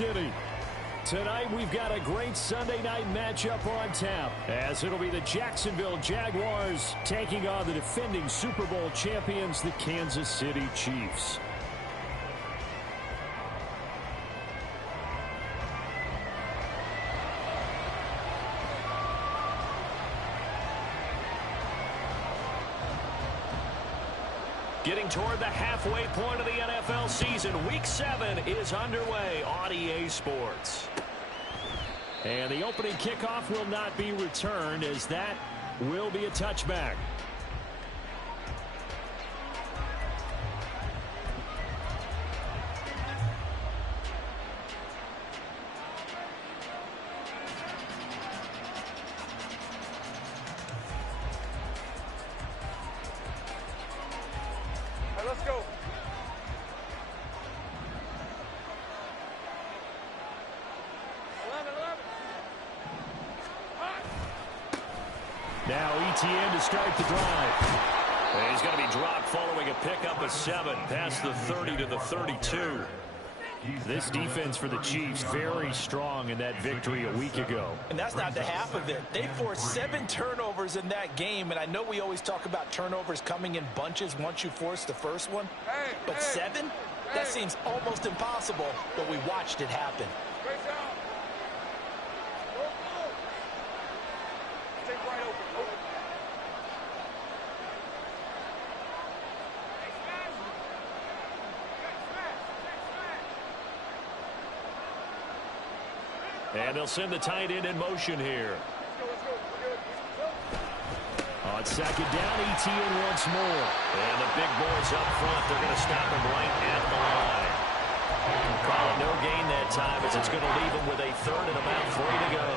City. Tonight, we've got a great Sunday night matchup on tap, as it'll be the Jacksonville Jaguars taking on the defending Super Bowl champions, the Kansas City Chiefs. Getting toward the halfway point of the NFL season, Week 7 is underway on EA Sports. And the opening kickoff will not be returned, as that will be a touchback. Let's go. Now ETN to start the drive. And he's going to be dropped following a pickup of 7 past the 30 to the 32. This defense for the Chiefs very strong in that victory a week ago. And that's not the half of it. They forced 7 turnovers in that game, and I know we always talk about turnovers coming in bunches once you force the first one. But 7? That seems almost impossible, but we watched it happen. Great job. Stay wide open. And they'll send the tight end in motion here. On second down, ETN once more. And the big boys up front, they're going to stop him right at the line. Call it no gain that time, as it's going to leave him with a 3rd and about 3 to go.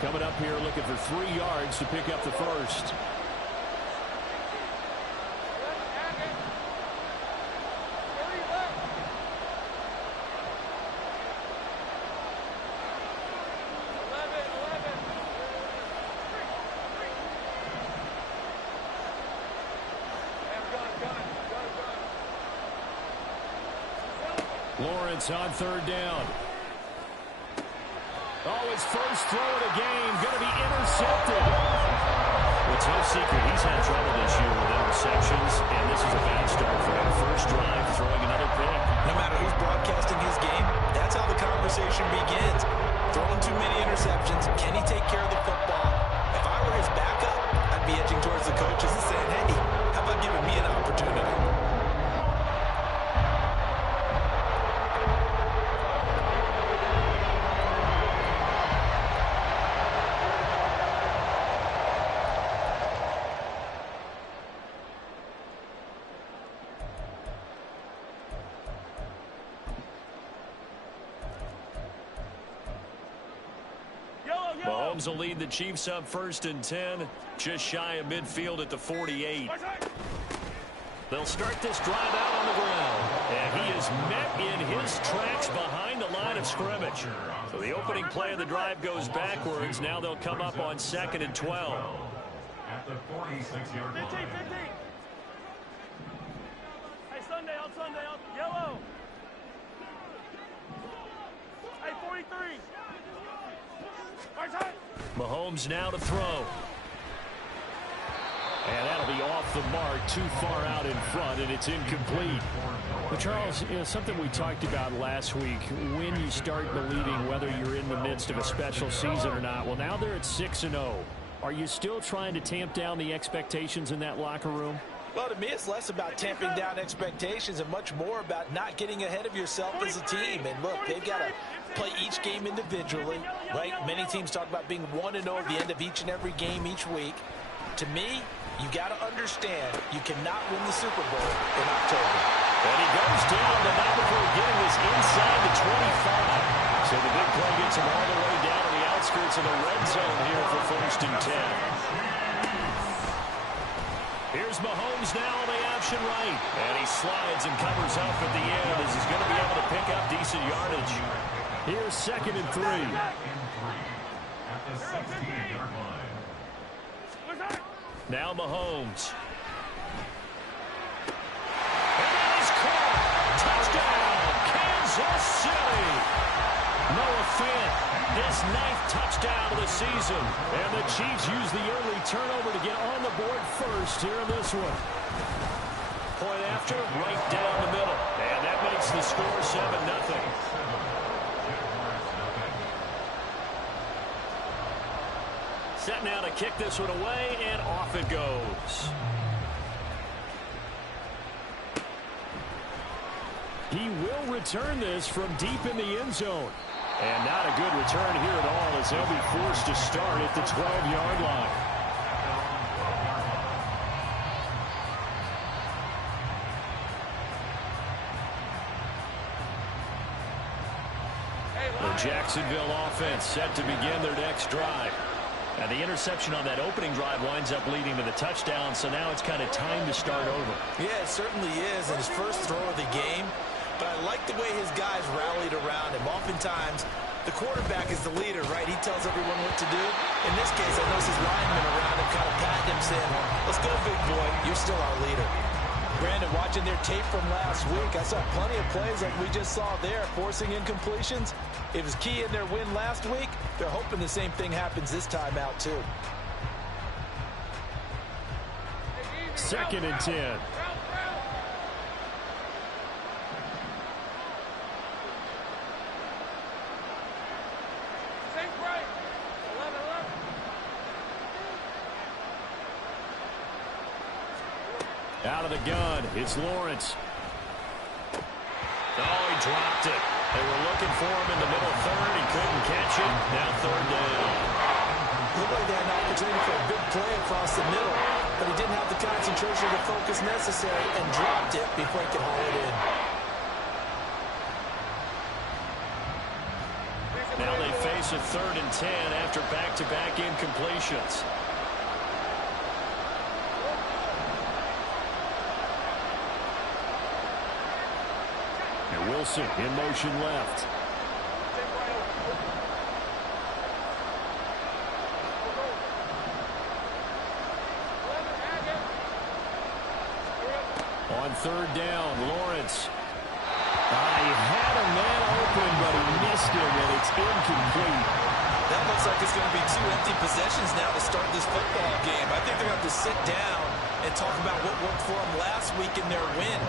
Coming up here looking for 3 yards to pick up the first. Lawrence on 3rd down. Oh, his first throw of the game going to be intercepted. It's no secret he's had trouble this year with interceptions, and this is a bad start for him. First drive, throwing another pick. No matter who's broadcasting his game, that's how the conversation begins. Throwing too many interceptions. Can he take care of the football? If I were his backup, I'd be edging towards the coaches and saying, hey, how about giving me an opportunity? Mahomes will lead the Chiefs up 1st and 10, just shy of midfield at the 48. They'll start this drive out on the ground, and he is met in his tracks behind the line of scrimmage. So the opening play of the drive goes backwards. Now they'll come up on 2nd and 12. At the 46-yard line. 15. Hey, Sunday, yellow. Hey, 43. Mahomes now to throw. And that'll be off the mark, too far out in front, and it's incomplete. But Charles, something we talked about last week, when you start believing whether you're in the midst of a special season or not. Well, now they're at 6-0. Are you still trying to tamp down the expectations in that locker room? Well, to me, it's less about tamping down expectations and much more about not getting ahead of yourself as a team. And look, they've got to play each game individually, right? Many teams talk about being 1-0 at the end of each and every game each week. To me, you got to understand you cannot win the Super Bowl in October. And he goes down to now before getting this inside the 25. So the big play gets him all the way down to the outskirts of the red zone here for 1st and 10. Here's Mahomes now on the option right. And he slides and covers up at the end as he's going to be able to pick up decent yardage. Here's 2nd and 3. At the 16-yard line. Now Mahomes. And that is caught. Touchdown, Kansas City. Noah Fant, his 9th touchdown of the season. And the Chiefs use the early turnover to get on the board first here in this one. Point after, right down the middle. And that makes the score 7-0. Set now to kick this one away, and off it goes. He will return this from deep in the end zone. And not a good return here at all, as they'll be forced to start at the 12-yard line. The Jacksonville offense set to begin their next drive. And the interception on that opening drive winds up leading to the touchdown, so now it's kind of time to start over. Yeah, it certainly is, and his first throw of the game. But I like the way his guys rallied around him. Oftentimes, the quarterback is the leader, right? He tells everyone what to do. In this case, I noticed his linemen around him kind of patting him, saying, let's go, big boy. You're still our leader. Brandon, watching their tape from last week, I saw plenty of plays like we just saw there, forcing incompletions. It was key in their win last week. They're hoping the same thing happens this time out, too. 2nd and 10. Out of the gun, it's Lawrence. Oh, he dropped it. They were looking for him in the middle third. He couldn't catch it. Now 3rd down. Looked like they had an opportunity for a big play across the middle, but he didn't have the concentration or the focus necessary and dropped it before he could haul it in. Now they face a 3rd and 10 after back-to-back incompletions. Wilson in motion left. On 3rd down, Lawrence. He had a man open, but he missed him, and it's incomplete. That looks like it's going to be 2 empty possessions now to start this football game. I think they're going to have to sit down and talk about what worked for them last week in their win.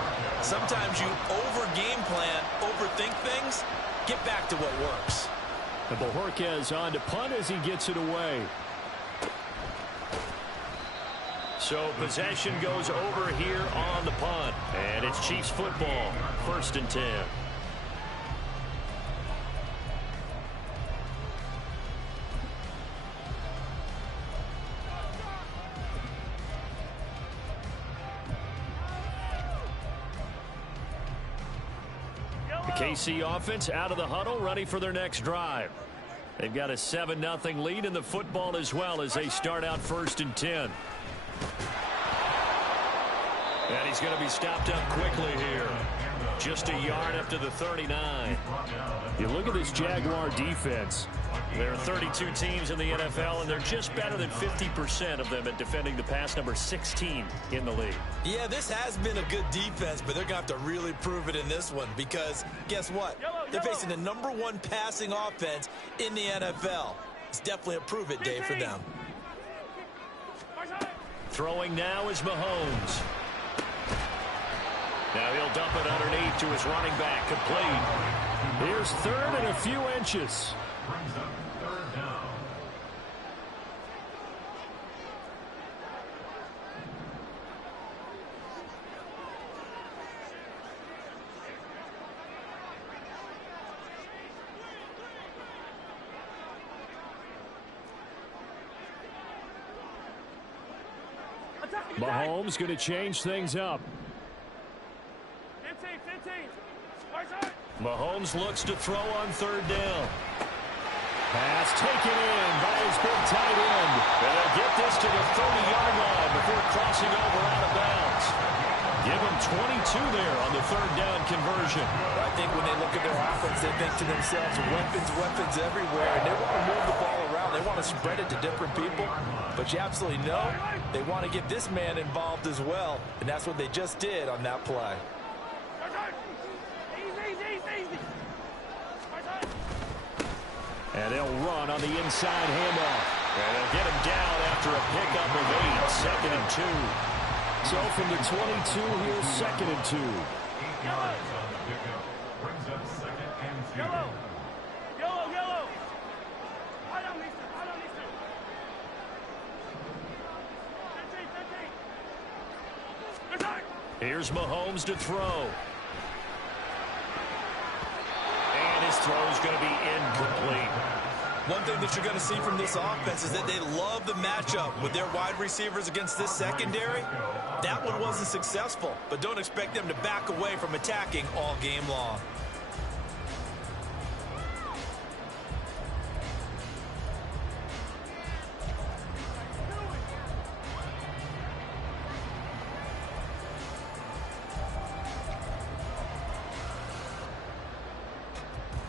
Sometimes you over-game plan, overthink things, get back to what works. And Bojorquez on to punt as he gets it away. So possession goes over here on the punt. And it's Chiefs football, 1st and 10. KC offense out of the huddle, ready for their next drive. They've got a 7-0 lead in the football as well as they start out 1st and 10. And he's going to be stopped up quickly here. Just a yard up to the 39. You look at this Jaguar defense. There are 32 teams in the NFL, and they're just better than 50% of them at defending the pass, number 16 in the league. Yeah, this has been a good defense, but they're going to have to really prove it in this one because guess what? They're facing the #1 passing offense in the NFL. It's definitely a prove-it day for them. Throwing now is Mahomes. Now he'll dump it underneath to his running back, complete. Here's 3rd and a few inches. Brings up 3rd down. Mahomes going to change things up. 15. Mahomes looks to throw on 3rd down. Pass taken in by his big tight end. And they'll get this to the 30-yard line before crossing over out of bounds. Give them 22 there on the third down conversion. I think when they look at their offense, they think to themselves, weapons, weapons everywhere, and they want to move the ball around. They want to spread it to different people, but you absolutely know they want to get this man involved as well, and that's what they just did on that play. And they'll run on the inside handoff. And they'll get him down after a pickup of 8, 2nd and 2. So from the 22, here's 2nd and 2. 8 yards on the pickup. Brings up 2nd and 2. Yellow. I don't need to. 15. Here's Mahomes to throw. And his throw's going to be incomplete. One thing that you're going to see from this offense is that they love the matchup with their wide receivers against this secondary. That one wasn't successful, but don't expect them to back away from attacking all game long.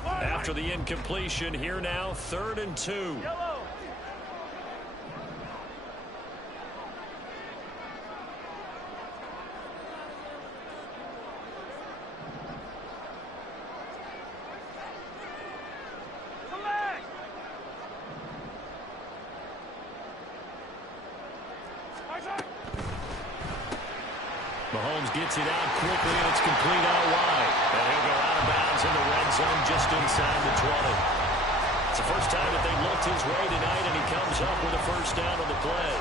After the incompletion, here now, 3rd and 2. Yellow. Mahomes gets it out quickly, and it's complete out wide. And he'll go out of bounds in the red zone just inside the 20. It's the first time that they've looked his way tonight, and he comes up with a first down on the play.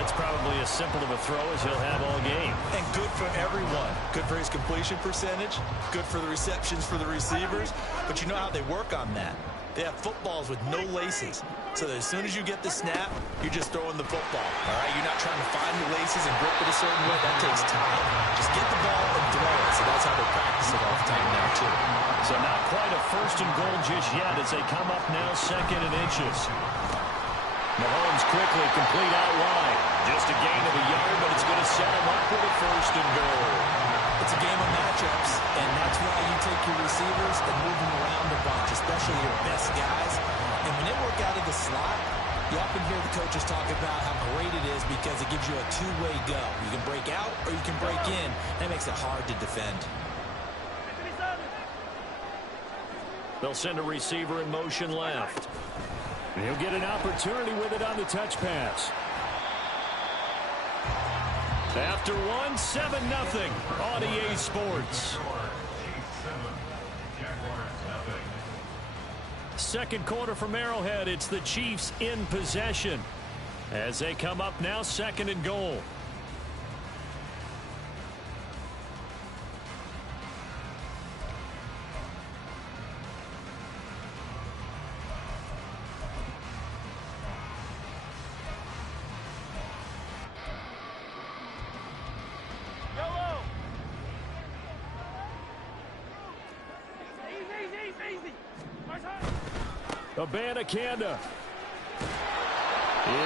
That's probably as simple of a throw as he'll have all game. And good for everyone. Good for his completion percentage. Good for the receptions for the receivers. But you know how they work on that. They have footballs with no laces. So that as soon as you get the snap, you're just throwing the football. All right, you're not trying to find the laces and grip it a certain way. That takes time. Just get the ball and throw it. So that's how they practice it all the time now, too. So not quite a 1st and goal just yet as they come up now 2nd and inches. Mahomes quickly complete out wide. Just a gain of a yard, but it's going to set him up with a 1st and goal. It's a game of matchups, and that's why you take your receivers and move them around a bunch, especially your best guys. And when they work out of the slot, you often hear the coaches talk about how great it is because it gives you a two-way go. You can break out or you can break in. That makes it hard to defend. They'll send a receiver in motion left. And he'll get an opportunity with it on the touch pass. After one, 7-0 on EA Sports. Second quarter from Arrowhead, it's the Chiefs in possession as they come up now 2nd and goal. Abanikanda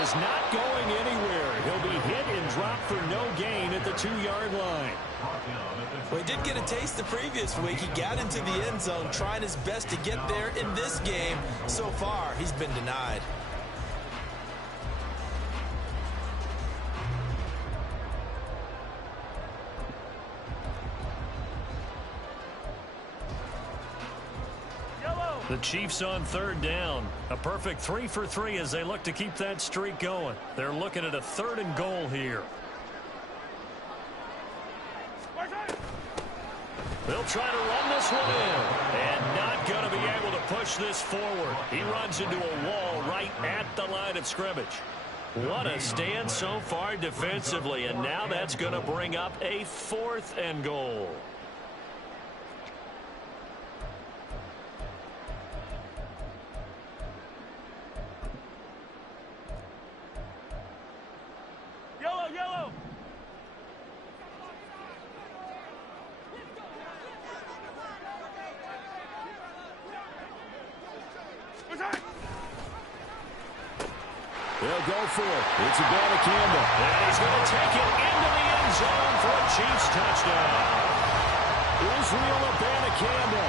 is not going anywhere. He'll be hit and dropped for no gain at the 2-yard line. Well, he did get a taste the previous week. He got into the end zone trying his best to get there in this game. So far, he's been denied. The Chiefs on 3rd down. A perfect 3 for 3 as they look to keep that streak going. They're looking at a 3rd and goal here. They'll try to run this one in. And not going to be able to push this forward. He runs into a wall right at the line of scrimmage. What a stand so far defensively. And now that's going to bring up a 4th and goal. They'll go for it. It's Abanikanda. And he's going to take it into the end zone for a Chiefs touchdown. Israel Abanikanda,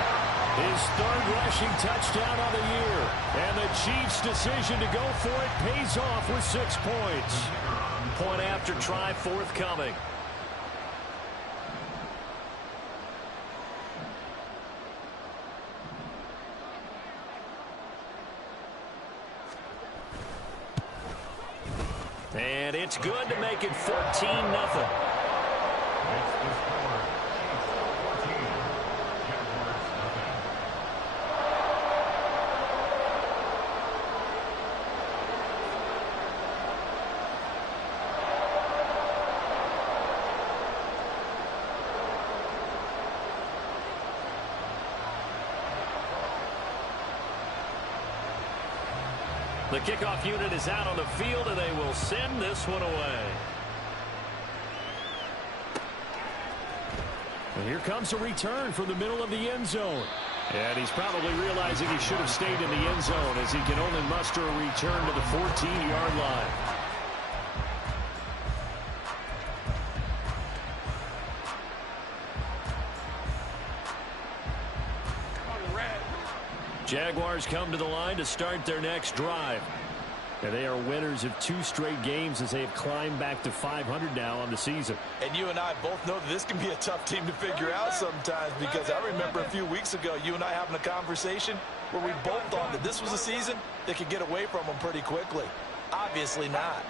his third rushing touchdown of the year. And the Chiefs' decision to go for it pays off with 6 points. Point after try forthcoming. And it's good to make it 14-0. The kickoff unit is out on the field, and they will send this one away. And here comes a return from the middle of the end zone. And he's probably realizing he should have stayed in the end zone as he can only muster a return to the 14-yard line. Jaguars come to the line to start their next drive. And they are winners of 2 straight games as they have climbed back to 500 now on the season. And you and I both know that this can be a tough team to figure out sometimes, because I remember a few weeks ago you and I having a conversation where we both thought that this was a season that could get away from them pretty quickly. Obviously not.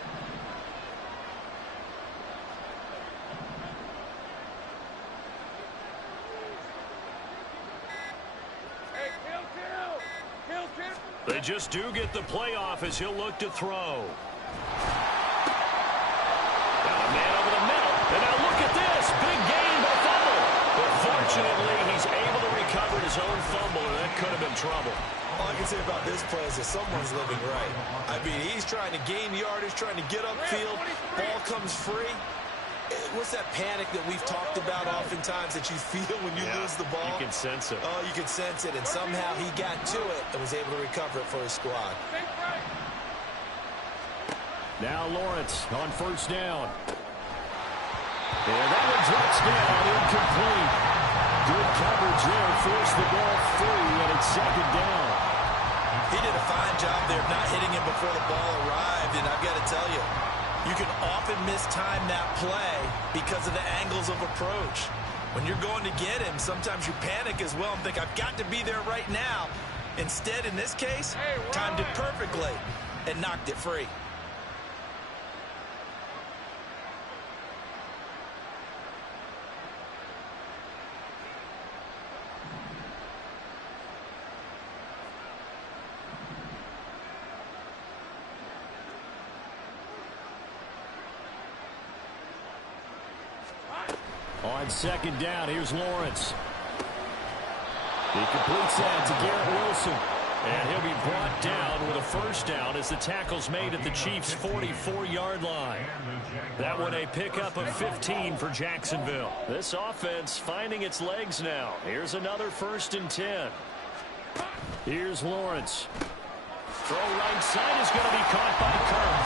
They just do get the playoff as he'll look to throw. Got a man over the middle. And now look at this. Big gain by fumble. But fortunately, he's able to recover his own fumble, and that could have been trouble. All I can say about this play is that someone's living right. I mean, he's trying to gain yardage, trying to get upfield. Ball comes free. What's that panic that we've talked about oftentimes that you feel when you lose the ball? You can sense it. Oh, you can sense it, and somehow he got to it and was able to recover it for his squad. Now Lawrence on first down. And that one drops down, incomplete. Good coverage there, forced the ball free, and it's second down. He did a fine job there of not hitting him before the ball arrived, and I've got to tell you, you can often mistime that play because of the angles of approach. When you're going to get him, sometimes you panic as well and think, I've got to be there right now. Instead, in this case, timed it perfectly and knocked it free. On second down, here's Lawrence. He completes that to Garrett Wilson. And he'll be brought down with a first down as the tackle's made at the Chiefs' 44-yard line. That one a pickup of 15 for Jacksonville. This offense finding its legs now. Here's another 1st and 10. Here's Lawrence. Throw right side is going to be caught by Kirk.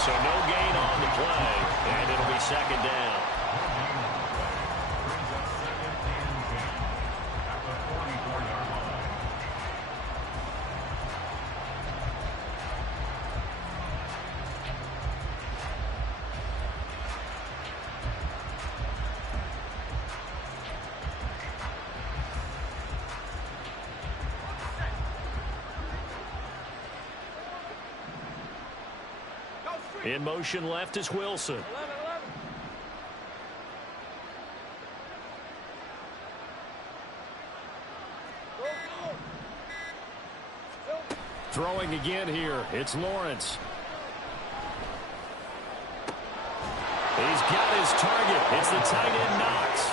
So no gain on the play, and it'll be second down. In motion left is Wilson. Throwing again here. It's Lawrence. He's got his target. It's the tight end Knox.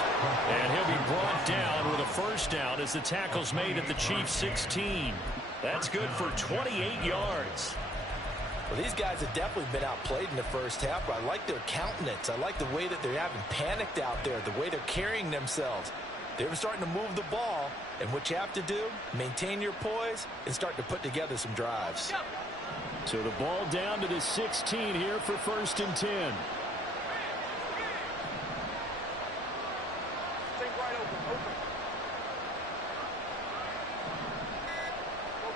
And he'll be brought down with a first down as the tackle's made at the Chiefs' 16. That's good for 28 yards. Well, these guys have definitely been outplayed in the first half, but I like their countenance. I like the way that they haven't panicked out there, the way they're carrying themselves. They're starting to move the ball, and what you have to do, maintain your poise and start to put together some drives. So the ball down to the 16 here for 1st and 10. Stay wide open, open. Go,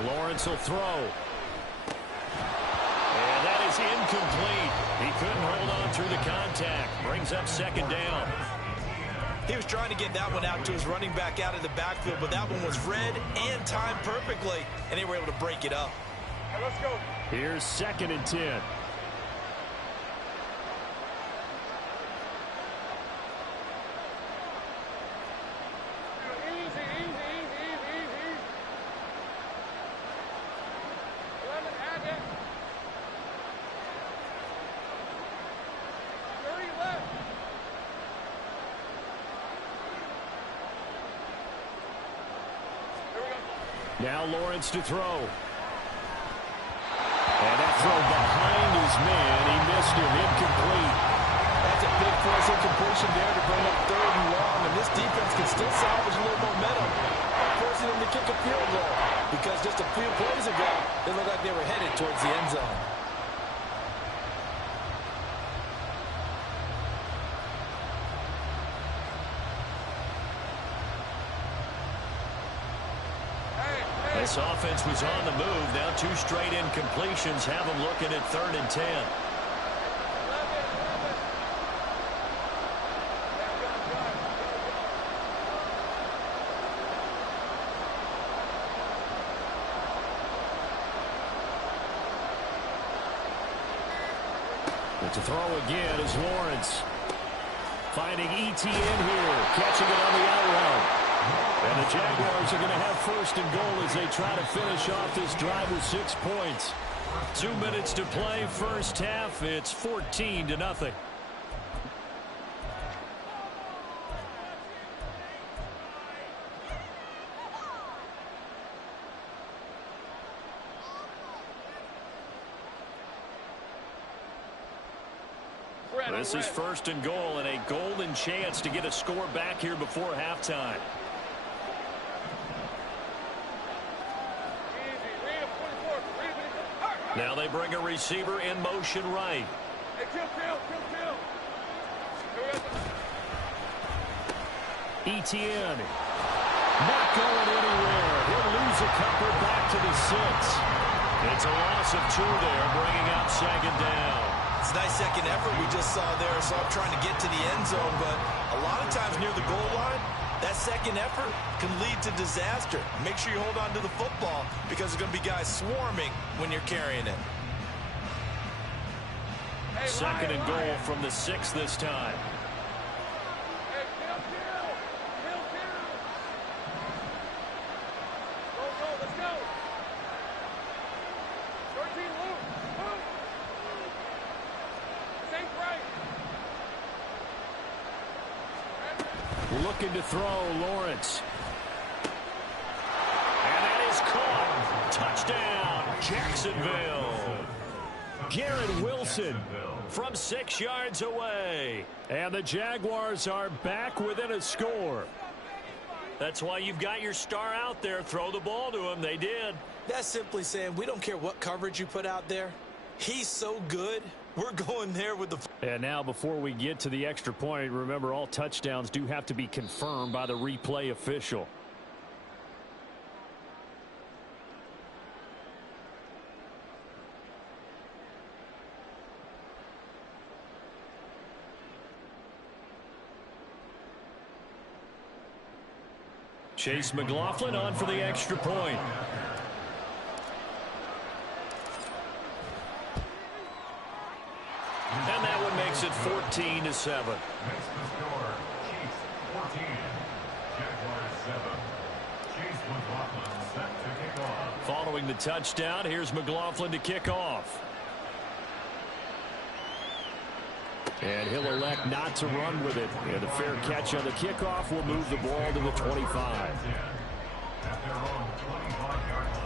go. Lawrence will throw. And that is incomplete. He couldn't hold on through the contact. Brings up 2nd down. He was trying to get that one out to his running back out of the backfield, but that one was read and timed perfectly, and they were able to break it up. All right, let's go. Here's 2nd and 10. Easy, easy, easy, easy, easy. 11, add it. 30 left. Here we go. Now Lawrence to throw. And that throw behind his man. He missed him. Incomplete. That's a big force incompletion there to bring up 3rd and long, and this defense can still salvage a little momentum by forcing them to kick a field goal, because just a few plays ago, they looked like they were headed towards the end zone. This offense was on the move. Now 2 straight incompletions have them looking at 3rd and 10. But to throw again is Lawrence. Finding Etienne here. Catching it on the out route. And the Jaguars are going to have 1st and goal as they try to finish off this drive with 6 points. 2 minutes to play, 1st half. It's 14-0. This is 1st and goal and a golden chance to get a score back here before halftime. Now they bring a receiver in motion right. Hey, kill. Etienne. Not going anywhere. He'll lose a couple back to the 6. It's a loss of 2 there, bringing up 2nd down. It's a nice second effort we just saw there. So I'm trying to get to the end zone, but a lot of times near the goal line, that second effort can lead to disaster. Make sure you hold on to the football, because there's going to be guys swarming when you're carrying it. Hey, 2nd and goal from the 6 this time. Hey, kill. Go, let's go. 13, move. This ain't right. Looking to throw, Lawrence. And that is caught. Touchdown, Jacksonville. Garrett Wilson from 6 yards away. And the Jaguars are back within a score. That's why you've got your star out there. Throw the ball to him. They did. That's simply saying we don't care what coverage you put out there. He's so good. We're going there with the... And now before we get to the extra point, remember all touchdowns do have to be confirmed by the replay official. Chase McLaughlin on for the extra point. And that one makes it 14-7. Makes the score Chiefs 14, Jaguars 7. Chase McLaughlin set to kick off. Following the touchdown, here's McLaughlin to kick off. And he'll elect not to run with it. And a fair catch on the kickoff will move the ball to the 25. At their own 25-yard line.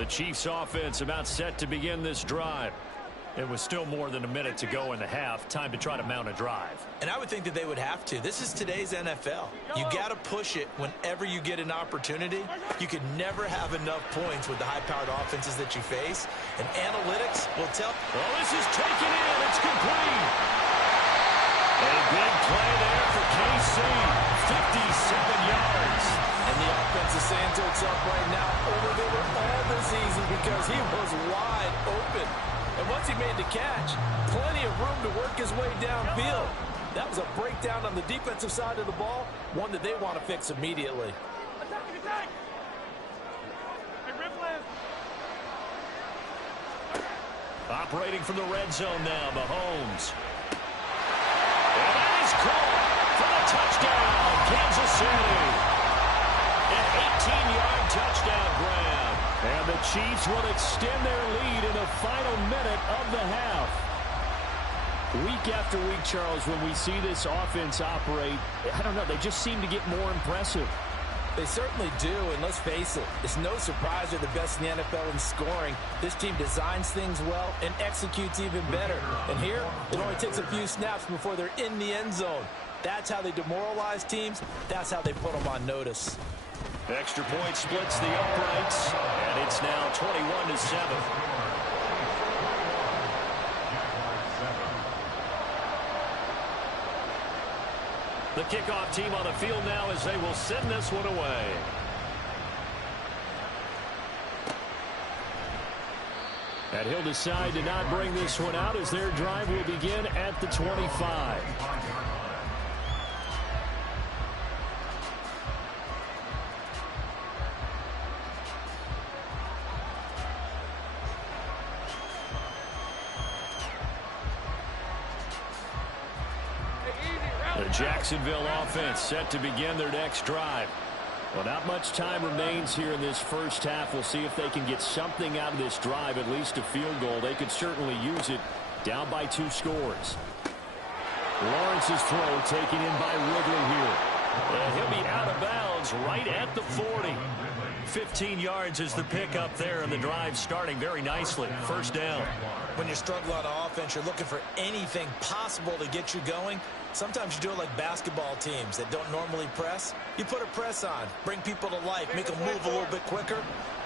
The Chiefs offense about set to begin this drive. It was still more than a minute to go in the half. Time to try to mount a drive. And I would think that they would have to. This is today's NFL. You got to push it whenever you get an opportunity. You can never have enough points with the high-powered offenses that you face. And analytics will tell. Well, this is taken in. It's complete. A big play there for KC. 57 yards. And the offense is saying to itself right now, they were all this easy because he was wide open. And once he made the catch, plenty of room to work his way downfield. That was a breakdown on the defensive side of the ball, one that they want to fix immediately. Attack! Hey, Ripley! Operating from the red zone now, Mahomes. And that is caught for the touchdown, Kansas City. An 18-yard touchdown grab. And the Chiefs will extend their lead in the final minute of the half. Week after week, Charles, when we see this offense operate, I don't know, they just seem to get more impressive. They certainly do, and let's face it, it's no surprise they're the best in the NFL in scoring. This team designs things well and executes even better. And here, it only takes a few snaps before they're in the end zone. That's how they demoralize teams. That's how they put them on notice. Extra point splits the uprights, and it's now 21-7. The kickoff team on the field now as they will send this one away. And he'll decide to not bring this one out as their drive will begin at the 25. The Jacksonville offense set to begin their next drive. Well, not much time remains here in this first half. We'll see if they can get something out of this drive, at least a field goal. They could certainly use it down by 2 scores. Lawrence's throw taken in by Ridley here. And he'll be out of bounds right at the 40. 15 yards is the pickup there, and the drive starting very nicely. First down. When you're struggling on offense, you're looking for anything possible to get you going. Sometimes you do it like basketball teams that don't normally press. You put a press on, bring people to life, make them move a little bit quicker.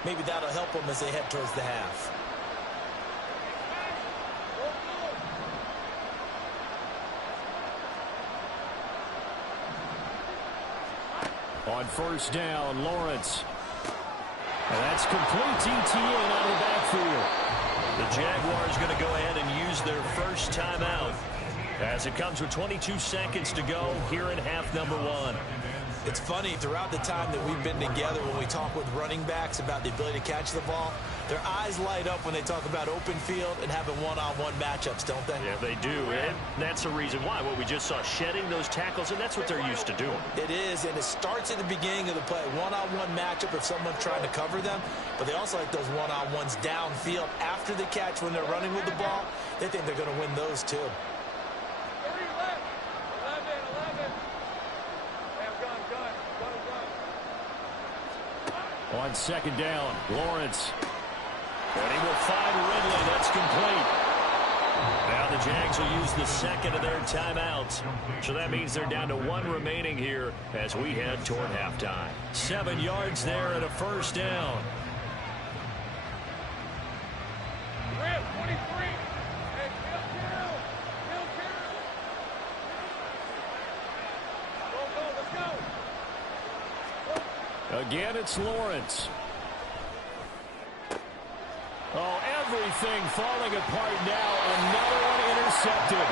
Maybe that'll help them as they head towards the half. On first down, Lawrence. And that's complete ETN out of the backfield. The Jaguars going to go ahead and use their first timeout as it comes with 22 seconds to go here in half number 1. It's funny, throughout the time that we've been together, when we talk with running backs about the ability to catch the ball, their eyes light up when they talk about open field and having one-on-one matchups, don't they? Yeah, they do. And that's the reason why. What we just saw, shedding those tackles, and that's what they're used to doing. It is, and it starts at the beginning of the play. One-on-one matchup if someone's trying to cover them, but they also like those one-on-ones downfield after the catch when they're running with the ball. They think they're going to win those, too. On second down, Lawrence. And he will find Ridley. That's complete. Now the Jags will use the second of their timeouts. So that means they're down to 1 remaining here as we head toward halftime. 7 yards there and a first down. 23. Hey, Go, let's go. Again, it's Lawrence. Oh, everything falling apart now. Another one intercepted.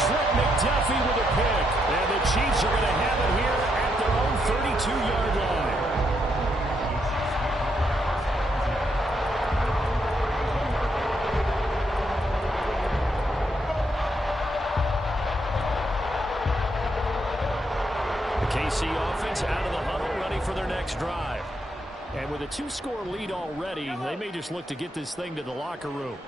Trent McDuffie with a pick. And the Chiefs are going to have it here at their own 32-yard line. The KC offense out of the huddle, ready for their next drive. And with a 2-score lead already, they may just look to get this thing to the locker room.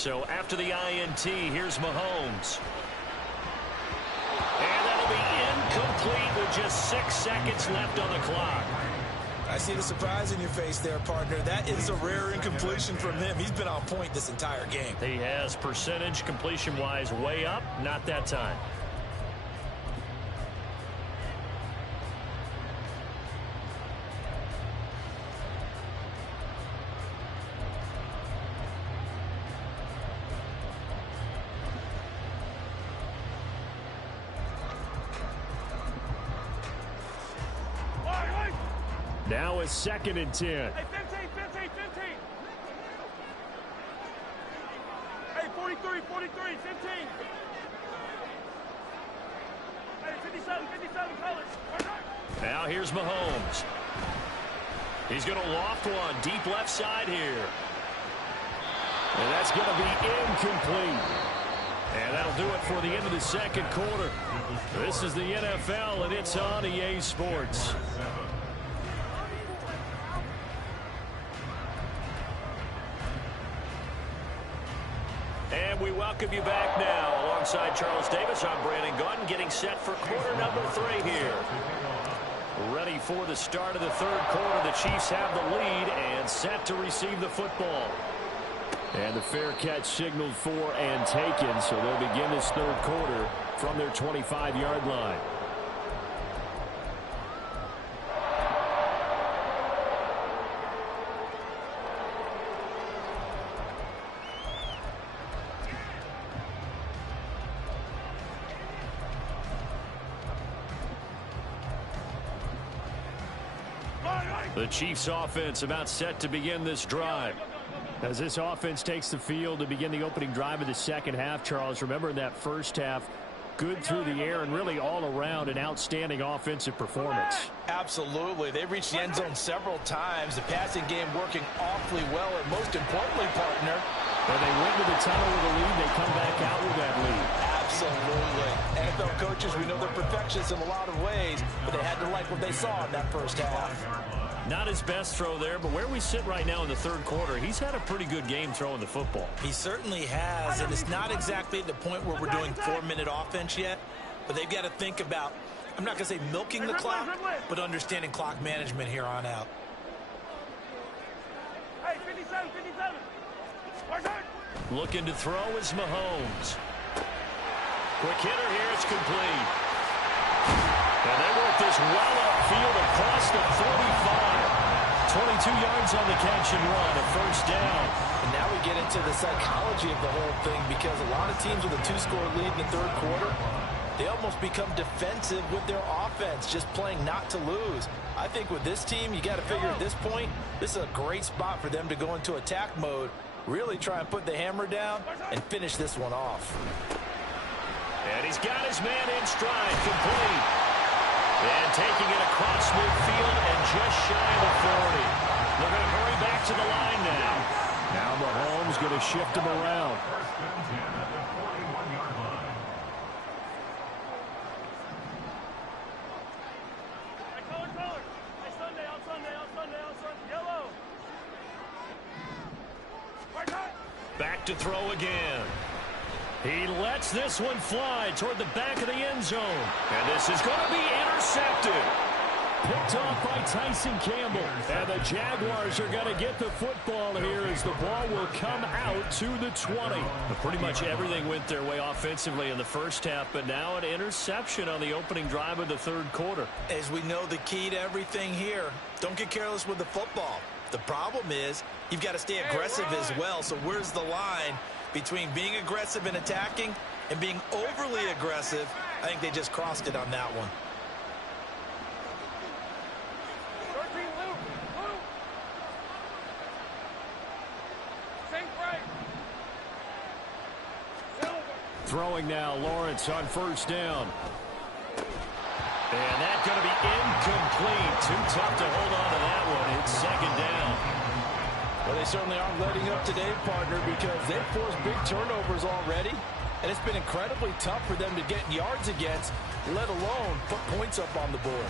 So after the INT, here's Mahomes. And that'll be incomplete with just 6 seconds left on the clock. I see the surprise in your face there, partner. That is a rare incompletion from him. He's been on point this entire game. He has percentage completion-wise way up, not that time. Now it's 2nd and 10. Hey, 15. Hey, 43, 15. Hey, 57, colors. Now here's Mahomes. He's going to loft one deep left side here. And that's going to be incomplete. And that'll do it for the end of the 2nd quarter. This is the NFL, and it's on EA Sports. And we welcome you back now. Alongside Charles Davis, I'm Brandon Gautin, getting set for quarter number 3 here. Ready for the start of the 3rd quarter. The Chiefs have the lead and set to receive the football. And the fair catch signaled for and taken, so they'll begin this 3rd quarter from their 25-yard line. The Chiefs offense about set to begin this drive. As this offense takes the field to begin the opening drive of the 2nd half, Charles, remember in that 1st half, good through the air and really all around an outstanding offensive performance. Absolutely. They reached the end zone several times. The passing game working awfully well, and most importantly, partner, when they went to the tunnel with a lead, they come back out with that lead. Absolutely. NFL coaches, we know they're perfectionists in a lot of ways, but they had to like what they saw in that 1st half. Not his best throw there, but where we sit right now in the 3rd quarter, he's had a pretty good game throwing the football. He certainly has, and it's not exactly at the point where we're doing 4-minute offense yet, but they've got to think about, I'm not going to say milking the clock, but understanding clock management here on out. Hey, 57. Looking to throw is Mahomes. Quick hitter here, it's complete. And they work this well upfield across the 45. 22 yards on the catch and run, a 1st down. And now we get into the psychology of the whole thing, because a lot of teams with a 2-score lead in the 3rd quarter, they almost become defensive with their offense, just playing not to lose. I think with this team, you got to figure at this point, this is a great spot for them to go into attack mode, really try and put the hammer down and finish this one off. And he's got his man in stride, complete. And taking it across midfield and just shy of the 40. They're going to hurry back to the line now. Now Mahomes going to shift him around. Hey, color. Hey, Sunday, on Sunday. Yellow. Back to throw again. He lets this one fly toward the back of the end zone. And this is going to be intercepted. Picked off by Tyson Campbell. And the Jaguars are going to get the football here as the ball will come out to the 20. Pretty much everything went their way offensively in the 1st half, but now an interception on the opening drive of the 3rd quarter. As we know, the key to everything here, don't get careless with the football. The problem is you've got to stay aggressive as well. So where's the line between being aggressive and attacking and being overly aggressive? I think they just crossed it on that one. 13, Luke. Sink right. Silver. Throwing now, Lawrence on 1st down. And that's going to be incomplete. Too tough to hold on to that one. It's 2nd down. Well, they certainly aren't letting up today, partner, because they've forced big turnovers already, and it's been incredibly tough for them to get yards against, let alone put points up on the board.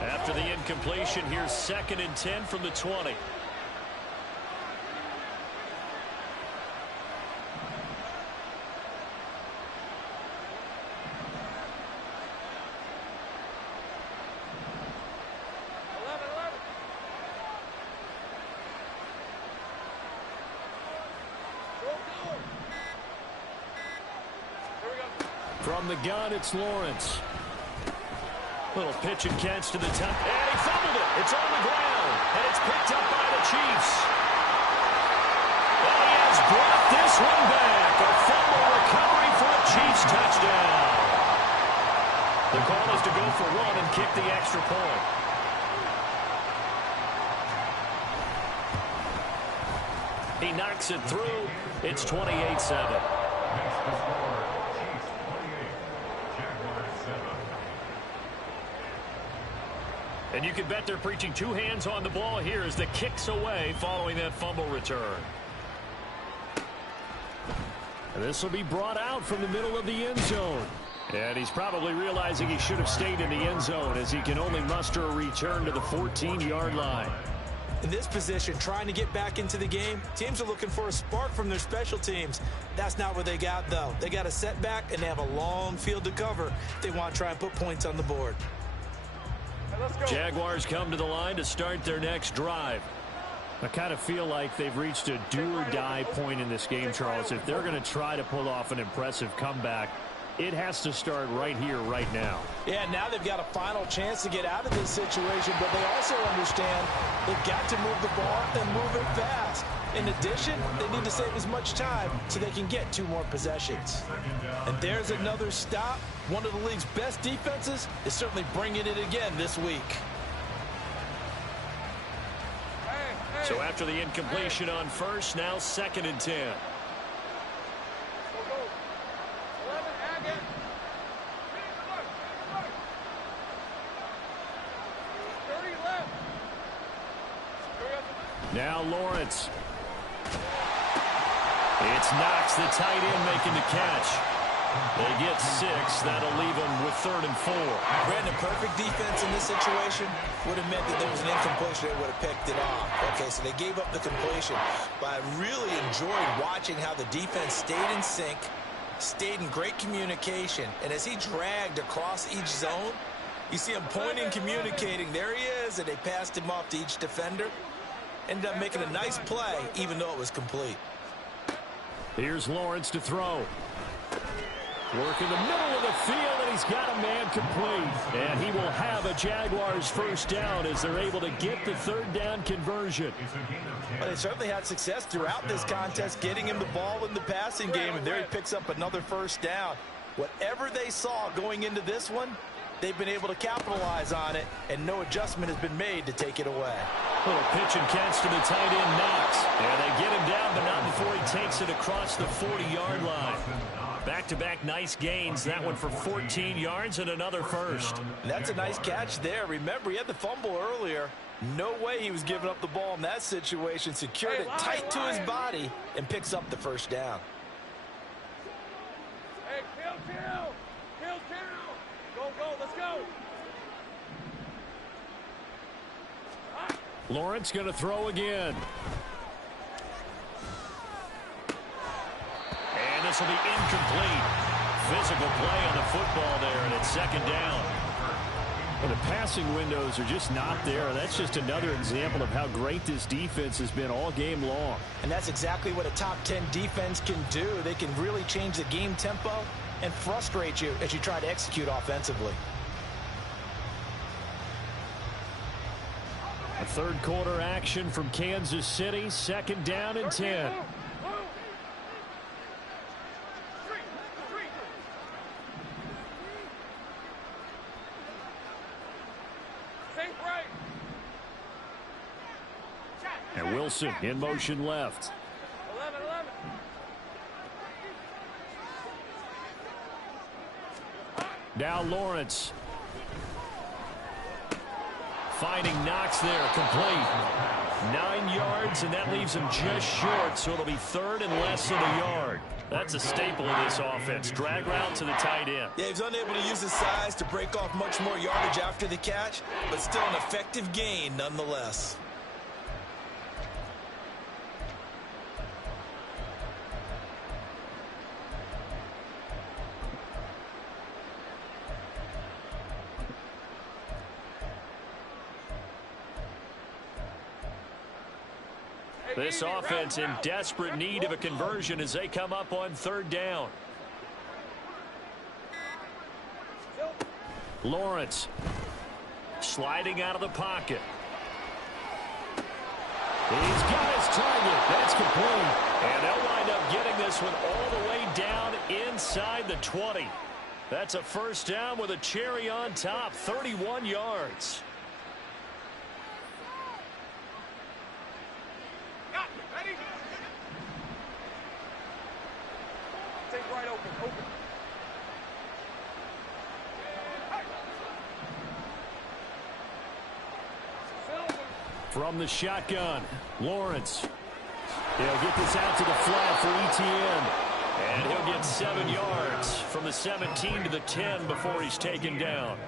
After the incompletion, here's 2nd and 10 from the 20. From the gun, it's Lawrence. Little pitch and catch to the top. And he fumbled it. It's on the ground. And it's picked up by the Chiefs. And he has brought this one back. A fumble recovery for a Chiefs touchdown. The call is to go for one and kick the extra point. He knocks it through. It's 28-7. Makes the score. Chiefs 28, Jaguars 7. And you can bet they're preaching two hands on the ball here as the kick's away following that fumble return. And this will be brought out from the middle of the end zone. And he's probably realizing he should have stayed in the end zone as he can only muster a return to the 14-yard line. In this position, trying to get back into the game, teams are looking for a spark from their special teams. That's not what they got, though. They got a setback, and they have a long field to cover if they want to try and put points on the board. Jaguars come to the line to start their next drive. I kind of feel like they've reached a do-or-die point in this game, Charles. If they're going to try to pull off an impressive comeback, it has to start right here, right now. Yeah, now they've got a final chance to get out of this situation, but they also understand they've got to move the ball and move it fast. In addition, they need to save as much time so they can get 2 more possessions. And there's another stop. One of the league's best defenses is certainly bringing it again this week. So after the incompletion on first, now 2nd and 10. Now Lawrence. It's Knox, the tight end, making the catch. They get 6. That'll leave them with 3rd and 4. Brandon, perfect defense in this situation would have meant that there was an incompletion. They would have picked it off. Okay, so they gave up the completion. But I really enjoyed watching how the defense stayed in sync, stayed in great communication. And as he dragged across each zone, you see him pointing, communicating. There he is, and they passed him off to each defender. Ended up making a nice play, even though it was complete. Here's Lawrence to throw. Work in the middle of the field, and he's got a man complete. And he will have a Jaguars first down as they're able to get the 3rd down conversion. Well, they certainly had success throughout this contest, getting him the ball in the passing game, and there he picks up another first down. Whatever they saw going into this one, they've been able to capitalize on it, and no adjustment has been made to take it away. Little pitch and catch to the tight end, Knox. And they get him down, but not before he takes it across the 40-yard line. Back-to-back nice gains. That one for 14 yards and another first. And that's a nice catch there. Remember, he had the fumble earlier. No way he was giving up the ball in that situation. Secured it tight to his body and picks up the first down. Hey, kill. Go, let's go. Lawrence going to throw again. And this will be incomplete. Physical play on the football there, and it's 2nd down. Well, the passing windows are just not there. That's just another example of how great this defense has been all game long. And that's exactly what a top 10 defense can do. They can really change the game tempo and frustrate you as you try to execute offensively. A 3rd quarter action from Kansas City. 2nd down and 10. And Wilson in motion left. 11. Now Lawrence. Finding Knox there, complete. 9 yards, and that leaves him just short, so it'll be 3rd and less than a yard. That's a staple of this offense. Drag route to the tight end. Yeah, he's unable to use his size to break off much more yardage after the catch, but still an effective gain nonetheless. This offense in desperate need of a conversion as they come up on 3rd down. Lawrence sliding out of the pocket. He's got his target. That's complete. And they'll wind up getting this one all the way down inside the 20. That's a first down with a cherry on top, 31 yards. Ready? Take right open. From the shotgun, Lawrence. He'll get this out to the flat for Etienne. And he'll get 7 yards from the 17 to the 10 before he's taken down.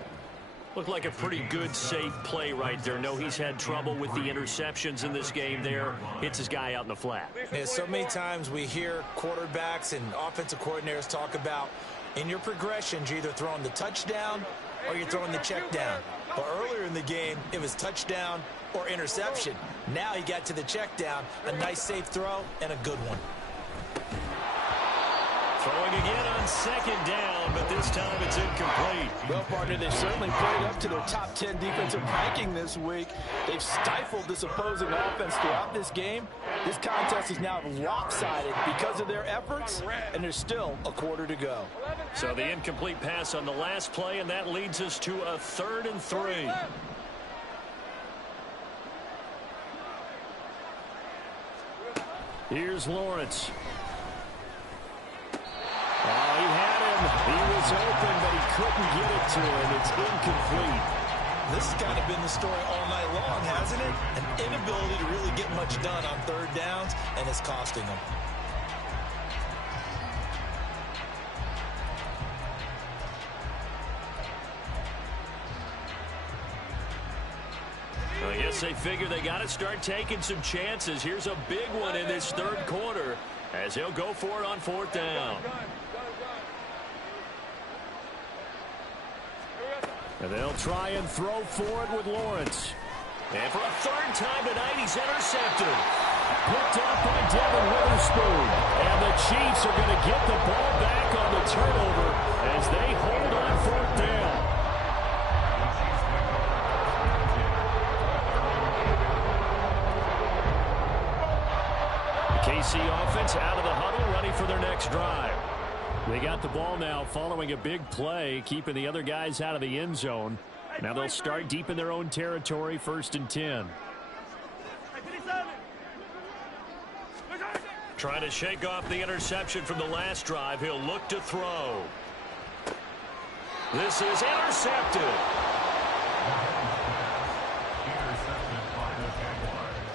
Looked like a pretty good, safe play right there. No, he's had trouble with the interceptions in this game there. Hits his guy out in the flat. Yeah, so many times we hear quarterbacks and offensive coordinators talk about in your progressions, you're either throwing the touchdown or you're throwing the check down. But earlier in the game, it was touchdown or interception. Now he got to the check down, a nice safe throw and a good one. Throwing again on second down, but this time it's incomplete. Well, partner, they certainly played up to their top 10 defensive ranking this week. They've stifled this opposing offense throughout this game. This contest is now lopsided because of their efforts, and there's still a quarter to go. So the incomplete pass on the last play, and that leads us to a 3rd and 3. Here's Lawrence. Oh, he had him. He was open, but he couldn't get it to him. It's incomplete. This has kind of been the story all night long, hasn't it? An inability to really get much done on 3rd downs, and it's costing them. I guess they figure they got to start taking some chances. Here's a big one in this 3rd quarter as he'll go for it on 4th down. And they'll try and throw for it with Lawrence. And for a 3rd time tonight, he's intercepted. Picked up by Devin Witherspoon. And the Chiefs are going to get the ball back on the turnover as they hold on 4th down. The KC offense out of the huddle, ready for their next drive. They got the ball now following a big play, keeping the other guys out of the end zone. Now they'll start deep in their own territory, 1st and 10. Trying to shake off the interception from the last drive. He'll look to throw. This is intercepted. Intercepted by the Jaguars.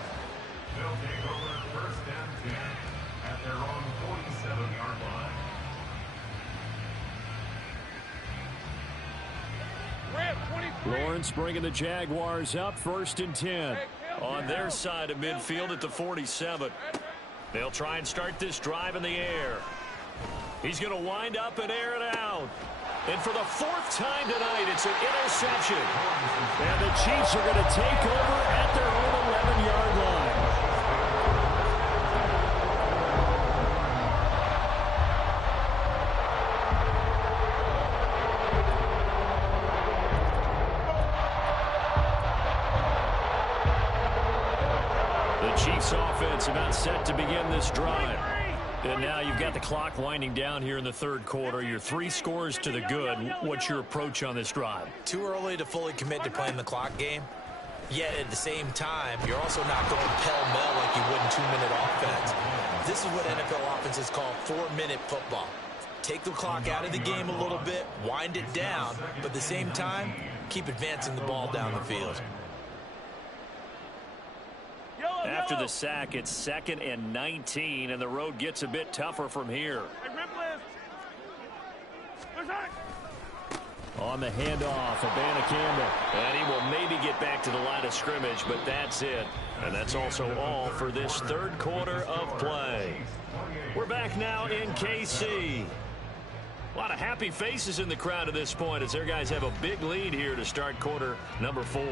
They'll take over 1st and 10 at their own 47-yard line. Lawrence bringing the Jaguars up, 1st and 10. On their side of midfield at the 47. They'll try and start this drive in the air. He's going to wind up and air it out. And for the 4th time tonight, it's an interception. And the Chiefs are going to take over at their own 11-yard line. Chiefs offense about set to begin this drive. And now you've got the clock winding down here in the 3rd quarter. You're 3 scores to the good. What's your approach on this drive? Too early to fully commit to playing the clock game. Yet at the same time, you're also not going pell-mell like you would in 2-minute offense. This is what NFL offenses call 4-minute football. Take the clock out of the game a little bit, wind it down, but at the same time, keep advancing the ball down the field. After the sack, it's 2nd and 19, and the road gets a bit tougher from here. On the handoff, Campbell. And he will maybe get back to the line of scrimmage, but that's it. And that's also all for this 3rd quarter of play. We're back now in KC. A lot of happy faces in the crowd at this point as their guys have a big lead here to start quarter number 4.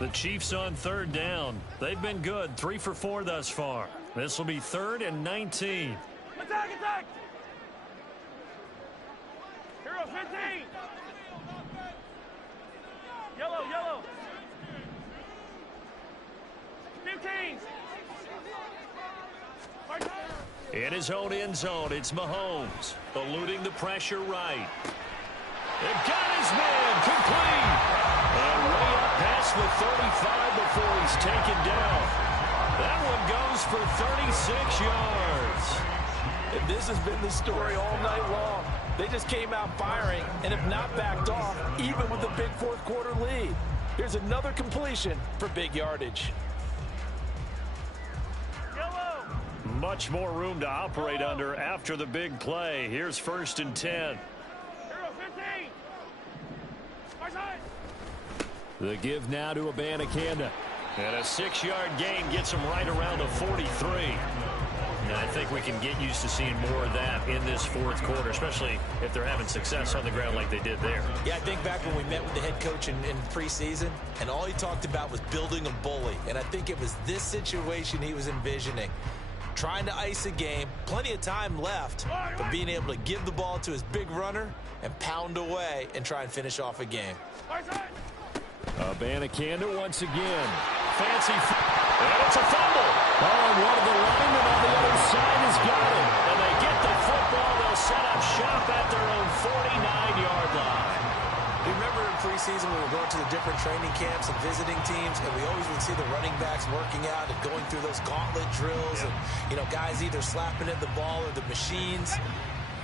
The Chiefs on third down. They've been good, 3 for 4 thus far. This will be 3rd and 19. Attack, attack! Hero 15! Yellow, yellow! 15! In his own end zone, it's Mahomes, eluding the pressure right. They've got his man, complete. And way up past the 35 before he's taken down. That one goes for 36 yards. And this has been the story all night long. They just came out firing and have not backed off, even with a big fourth-quarter lead. Here's another completion for big yardage. Much more room to operate under after the big play. Here's 1st and 10. The give now to Abanikanda. And a 6-yard gain gets him right around the 43. And I think we can get used to seeing more of that in this fourth quarter, especially if they're having success on the ground like they did there. Yeah, I think back when we met with the head coach in preseason, and all he talked about was building a bully. And I think it was this situation he was envisioning. Trying to ice a game, plenty of time left, but being able to give the ball to his big runner and pound away and try and finish off a game. Abanikanda once again. Fancy, and it's a fumble. Oh, and one of the linemen on the other side has got it. And they get the football. They'll set up shop at their own 49-yard line. You remember in preseason we were going to the different training camps and visiting teams, and we always would see the running backs working out and going through those gauntlet drills, and guys either slapping at the ball or the machines.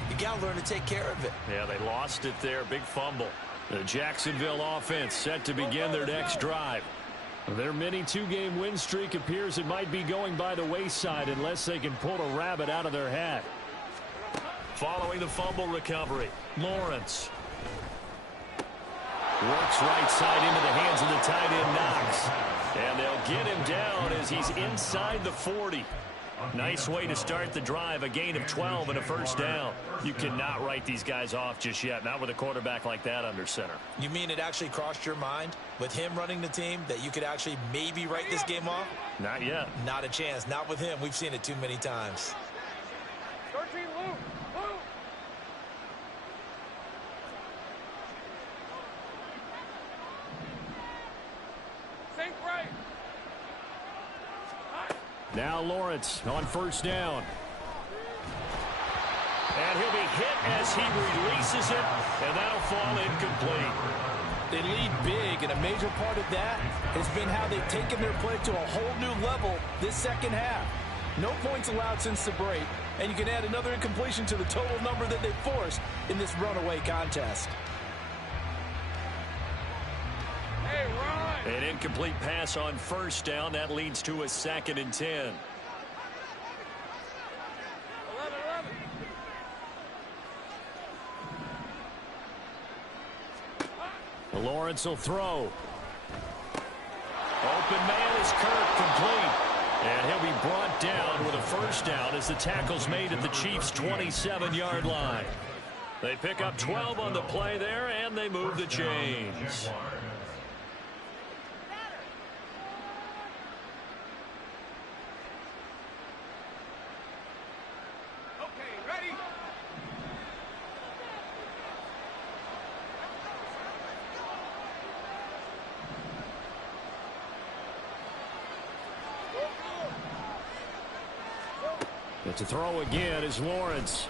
You got to learn to take care of it. Yeah, they lost it there. Big fumble. The Jacksonville offense set to begin their next drive. Their mini 2-game win streak appears it might be going by the wayside unless they can pull a rabbit out of their hat. Following the fumble recovery, Lawrence works right side into the hands of the tight end Knox. And they'll get him down as he's inside the 40. Nice way to start the drive, a gain of 12 and a 1st down. You cannot write these guys off just yet, not with a quarterback like that under center. You mean it actually crossed your mind with him running the team that you could actually maybe write this game off? Not yet. Not a chance. Not with him. We've seen it too many times. 13, Lou. Lou. Think right. Now Lawrence on 1st down. And he'll be hit as he releases it, and that'll fall incomplete. They lead big, and a major part of that has been how they've taken their play to a whole new level this second half. No points allowed since the break, and you can add another incompletion to the total number that they've forced in this runaway contest. Hey, run. An incomplete pass on 1st down. That leads to a 2nd and 10. 11, 11. Lawrence will throw. Open man is Kirk, complete. And he'll be brought down with a 1st down as the tackle's made at the Chiefs' 27-yard line. They pick up 12 on the play there, and they move the chains. Okay, ready? But to throw again is Lawrence.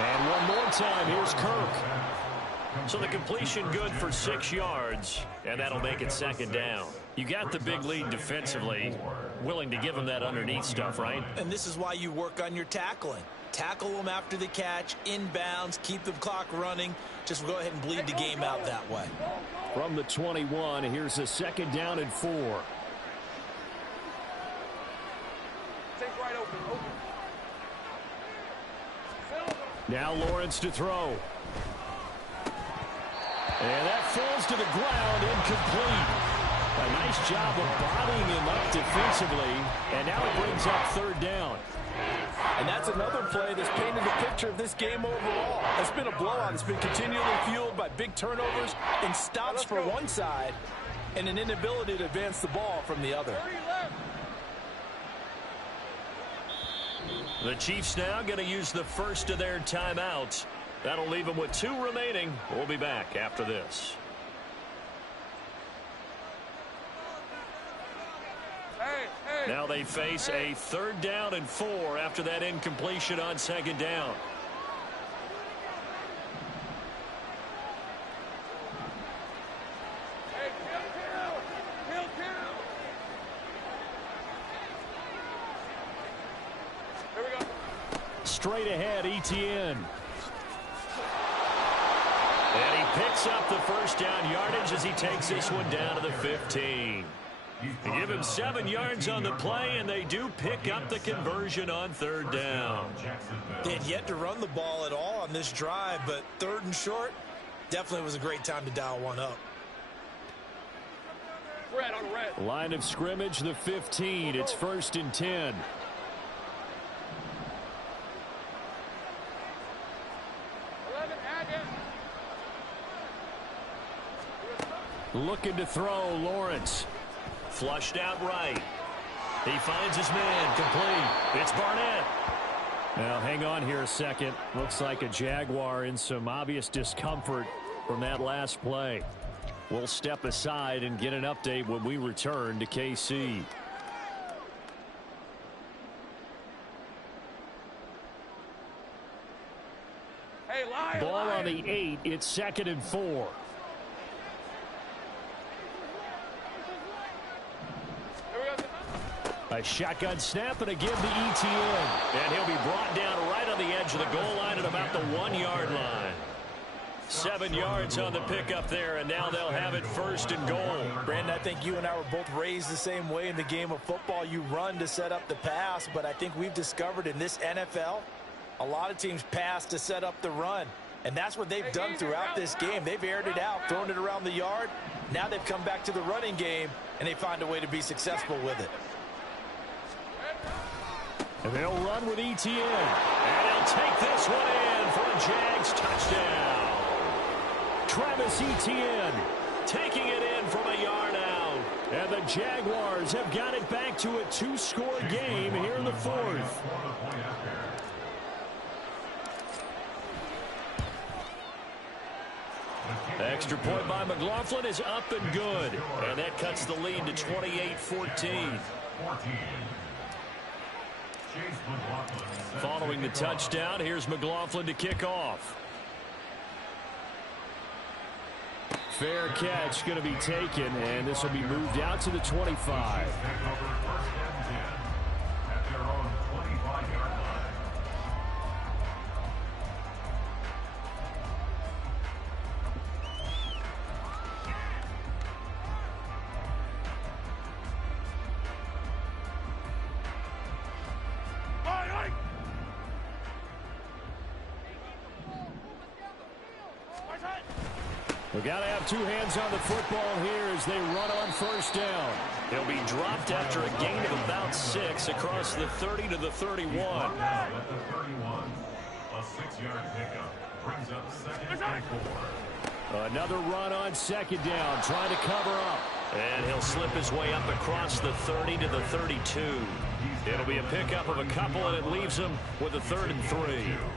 And one more time, here's Kirk. So the completion good for 6 yards, and that'll make it 2nd down. You got the big lead defensively, willing to give them that underneath stuff, right? And this is why you work on your tackling. Tackle them after the catch, inbounds, keep the clock running. Just go ahead and bleed the game out that way. From the 21, here's a 2nd down and 4. Take right open, open. Now Lawrence to throw. And that falls to the ground, incomplete. A nice job of bodying him up defensively, and now it brings up 3rd down. And that's another play that's painted the picture of this game overall. It's been a blowout. It's been continually fueled by big turnovers and stops for one side and an inability to advance the ball from the other. The Chiefs now going to use the first of their timeouts. That'll leave them with 2 remaining. We'll be back after this. Now they face a 3rd down and 4 after that incompletion on 2nd down. Straight ahead, Etienne. And he picks up the first down yardage as he takes this one down to the 15. They give him 7 yards on the play, and they do pick up the conversion on 3rd down. They had yet to run the ball at all on this drive, but 3rd and short definitely was a great time to dial one up. Red on red. Line of scrimmage, the 15. It's 1st and 10. Looking to throw, Lawrence. Flushed out right. He finds his man, complete. It's Barnett. Now, hang on here a second. Looks like a Jaguar in some obvious discomfort from that last play. We'll step aside and get an update when we return to KC. Hey, Ball on the 8. It's 2nd and 4. A shotgun snap and a give to Etienne. And he'll be brought down right on the edge of the goal line at about the 1-yard line. 7 yards on the pickup there, and now they'll have it 1st and goal. Brandon, I think you and I were both raised the same way in the game of football. You run to set up the pass, but I think we've discovered in this NFL, a lot of teams pass to set up the run. And that's what they've done throughout this game. They've aired it out, thrown it around the yard. Now they've come back to the running game, and they find a way to be successful with it. And they'll run with Etienne. And he'll take this one in for a Jags touchdown. Travis Etienne taking it in from a yard out. And the Jaguars have got it back to a 2-score game here in the 4th. Extra point by McLaughlin is up and good. And that cuts the lead to 28-14. Following the touchdown, here's McLaughlin to kick off. Fair catch going to be taken, and this will be moved out to the 25. We got to have 2 hands on the football here as they run on 1st down. He'll be dropped after a gain of about 6 across the 30 to the 31. Now at the 31, a 6-yard pickup brings up 2nd and 4. Another run on 2nd down, trying to cover up. And he'll slip his way up across the 30 to the 32. It'll be a pickup of a couple, and it leaves him with a 3rd and 3.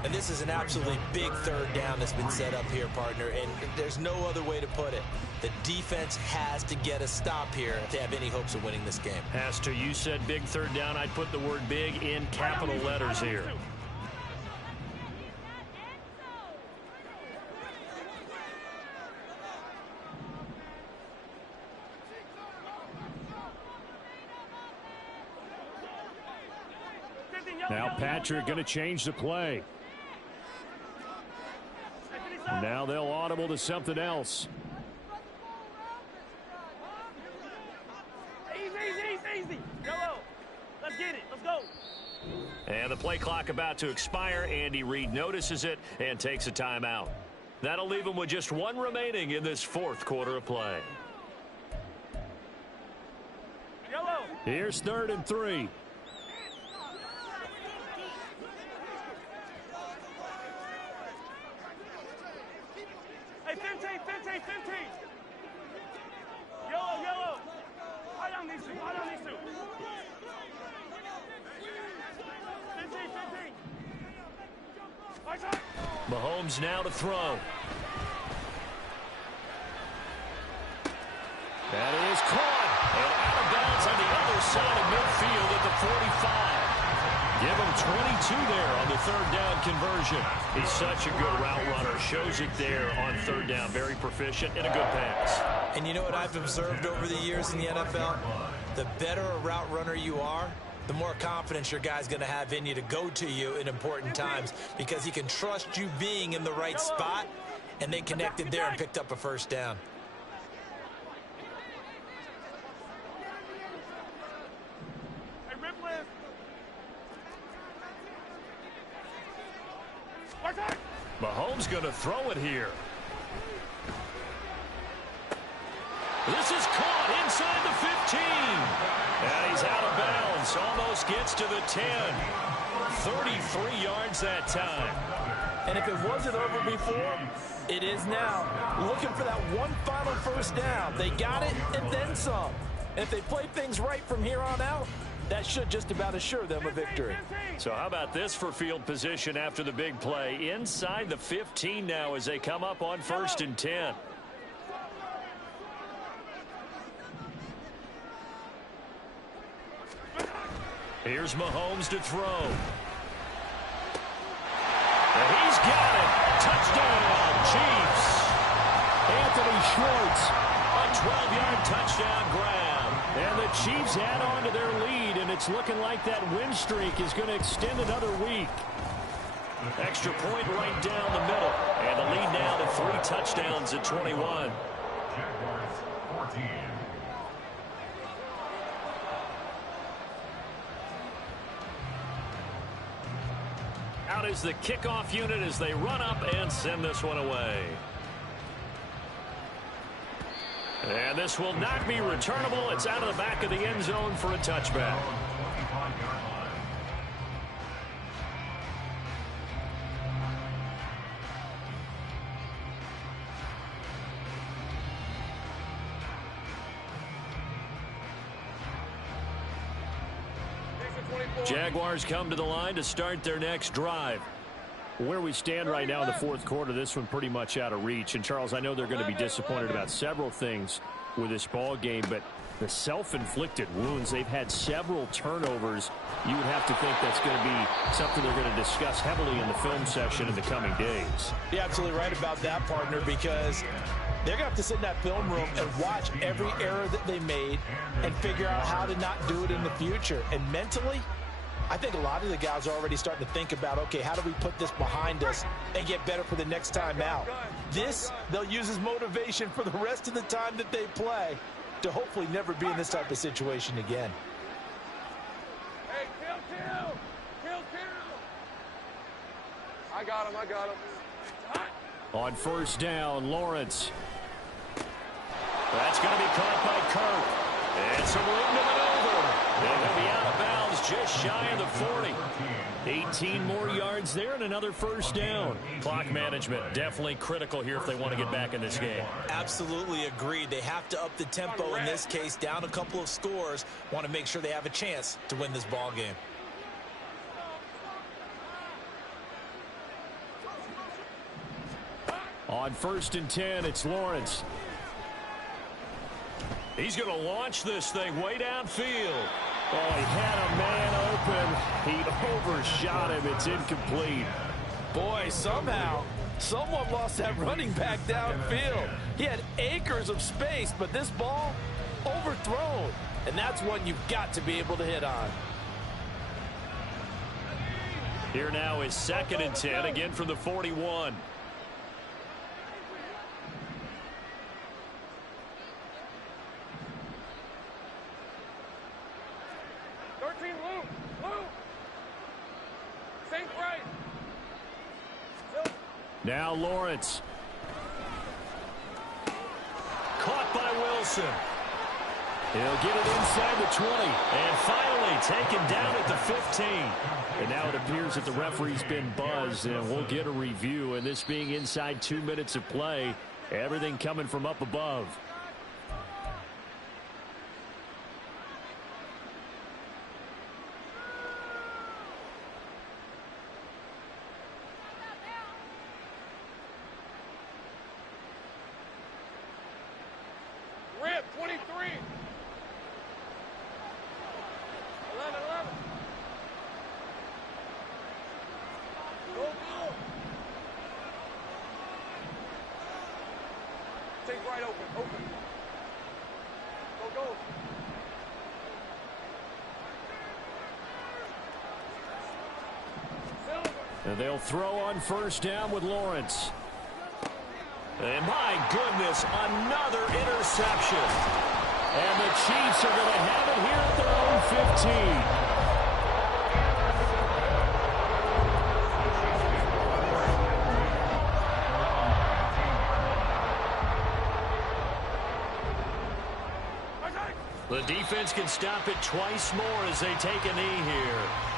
And this is an absolutely big 3rd down that's been set up here, partner, and there's no other way to put it. The defense has to get a stop here if they have any hopes of winning this game. As to you said big 3rd down, I'd put the word big in capital letters here. Now Patrick going to change the play. Now they'll audible to something else. Easy. Yellow. Let's get it. Let's go. And the play clock about to expire. Andy Reid notices it and takes a timeout. That'll leave him with just 1 remaining in this 4th quarter of play. Yellow. Here's 3rd and 3. Hey, 15. Yellow. Mahomes now to throw. That is caught. And out of bounds on the other side of midfield at the 45. Give him 22 there on the third down conversion. He's such a good route runner. Shows it there on third down. Very proficient and a good pass. And you know what I've observed over the years in the NFL? The better a route runner you are, the more confidence your guy's going to have in you to go to you in important times because he can trust you being in the right spot, and they connected there and picked up a first down. Mahomes going to throw it here. This is caught inside the 15. And he's out of bounds. Almost gets to the 10. 33 yards that time. And if it wasn't over before, it is now. Looking for that one final first down. They got it and then some. And if they play things right from here on out, that should just about assure them a victory. So how about this for field position after the big play? Inside the 15 now as they come up on 1st and 10. Here's Mahomes to throw. And he's got it. Touchdown, Chiefs. Anthony Schwartz. A 12-yard touchdown grab. And the Chiefs add on to their lead, and it's looking like that win streak is going to extend another week. Extra point right down the middle. And the lead now to 3 touchdowns at 21. Jaguars 14. Out is the kickoff unit as they run up and send this one away. And this will not be returnable. It's out of the back of the end zone for a touchback. Jaguars come to the line to start their next drive. Where we stand right now in the fourth quarter, this one pretty much out of reach. And, Charles, I know they're going to be disappointed about several things with this ball game, but the self-inflicted wounds, they've had several turnovers. You would have to think that's going to be something they're going to discuss heavily in the film session in the coming days. You're absolutely right about that, partner, because they're going to have to sit in that film room and watch every error that they made and figure out how to not do it in the future. And mentally, I think a lot of the guys are already starting to think about, okay, how do we put this behind us and get better for the next time out? This, they'll use as motivation for the rest of the time that they play to hopefully never be in this type of situation again. Hey, kill. I got him. On first down, Lawrence. That's going to be caught by Kirk. And some room to maneuver. And he'll be out of bounds just shy of the 40. 18 more yards there and another first down. Clock management definitely critical here if they want to get back in this game. Absolutely agreed. They have to up the tempo in this case, down a couple of scores. Want to make sure they have a chance to win this ball game. On first and 10, it's Lawrence. He's going to launch this thing way downfield. Oh, he had a man open. He overshot him. It's incomplete. Boy, somehow, someone lost that running back downfield. He had acres of space, but this ball, overthrown. And that's one you've got to be able to hit on. Here now is 2nd and 10, again from the 41. Now Lawrence. Caught by Wilson. He'll get it inside the 20. And finally taken down at the 15. And now it appears that the referee's been buzzed, and we'll get a review. And this being inside 2 minutes of play, everything coming from up above. 23. 11. Go. Take right open. Go. And they'll throw on first down with Lawrence. And my goodness, another interception. And the Chiefs are going to have it here at their own 15. The defense can stop it twice more as they take a knee here.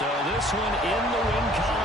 So this one in the win column.